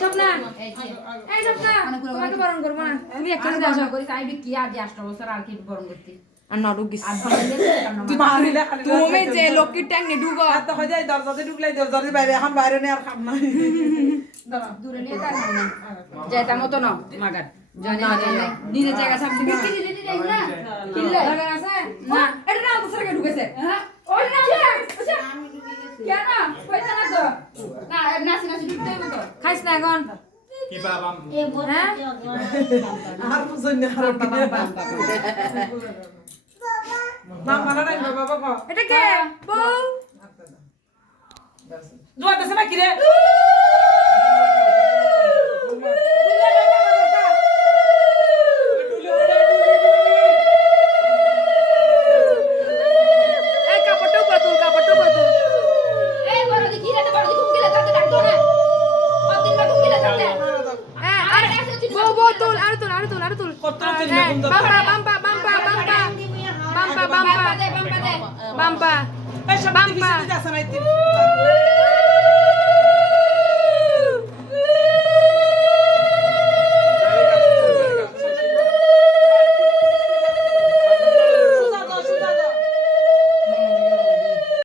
স্বপ্না এই স্বপ্না তোমাকে বরণ করবো না তুমি একটু আসো করি তাই কি আর 8 বছর আর কি বরণ করতে আর নডু গিস আর ভালো মারিলে খালি তুমি যে লক্ষ্মীর ট্যাং নে ঢুকো তো হয়ে যায় দরজাতে ঢুকলাই দরজাতে বাইরে এখন বাইরে নেই আর খাম নাই দূরে নিয়ে তার না যেটা মতো না মাগার জানি না নিজে জায়গা সব দিবি কি দিলি দিলি না কিল্লে জায়গা আছে না এটা না বছর আগে ঢুকেছে হ্যাঁ ওই না আচ্ছা কেন কইতা না তো না নাসি নাসি ঢুকতে হবে তো খাইছ না এখন কি বাবা হ্যাঁ আর বুঝুন না আর মাম মানা নাই বাবা বাবা এটা কে বউ জোয়া দেছে না কি রে এই কাপড়টা উপরে তুল এই বড় দি কি রে বড় দি কুকিলে তাতে ডাকতো না কতদিন না কুকিলে তাতে হ্যাঁ আরে বউ তুল আর তুল কত দিন হ্যাঁ, বন্ধ বাম্পা বাম্পা দে বাম্পা এই সব দিকে দিতে আসে না